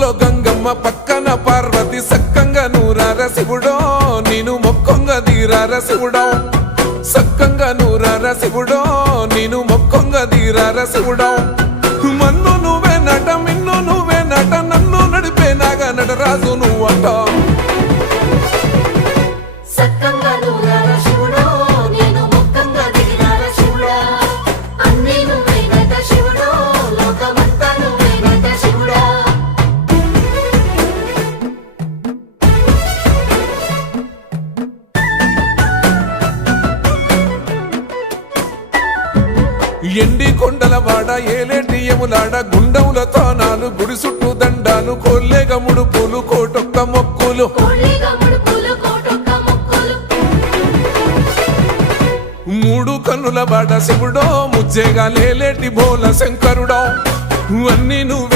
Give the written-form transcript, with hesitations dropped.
ముక్కులో గంగమ్మ పక్కన పార్వతి సక్కంగా నూరార శివుడో నేను మొక్కంగా తీరార శివుడో సక్కంగా నూరార శివుడో నేను మొక్కంగా తీరార శివుడో మన్ను నువ్వే నట మిన్ను నువ్వే నట నన్ను నడిపే నాగా నటరాజు నువ్వట ఎండి కొండల వాడ ఏలేటి యములాడ గుండముల తానాలు గుడి చుట్టూ దండాలు కోల్లేగ ముడుపులు కోటొక్క మొక్కులు మూడు కన్నుల వాడ శివుడో ముజ్జేగా లేలేటి బోల శంకరుడో అన్ని నువ్వే